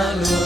i luz.